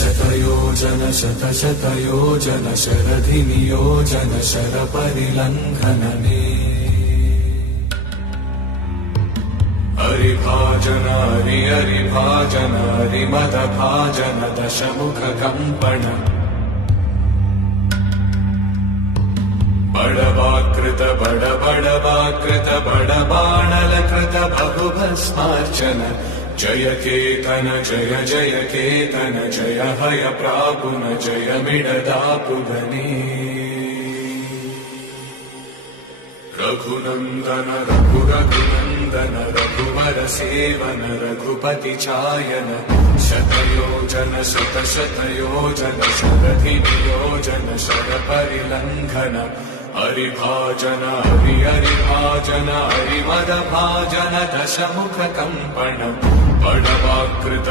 शतयोजन शतशतयोजन शरधिनियोजन शरपरिलङ्घनने हरिभाजन हरिभाजन हरिमदभाजन दशमुखकम्पण बडवाकृत बडवाकृत बडबाणलकृत बहुभस्मार्चन जय केतन जय जय केतन जय हय प्रापुन जय मिडदापुगने रघुनन्दन रघुनन्दन रघुवर सेवन रघुपति चायन शतयोजन शतशतयोजन शरधिनियोजन शरपरिलङ्घन हरिभाजन हरिभाजन हरिमदभाजन दशमुखकम्पण बडवाकृत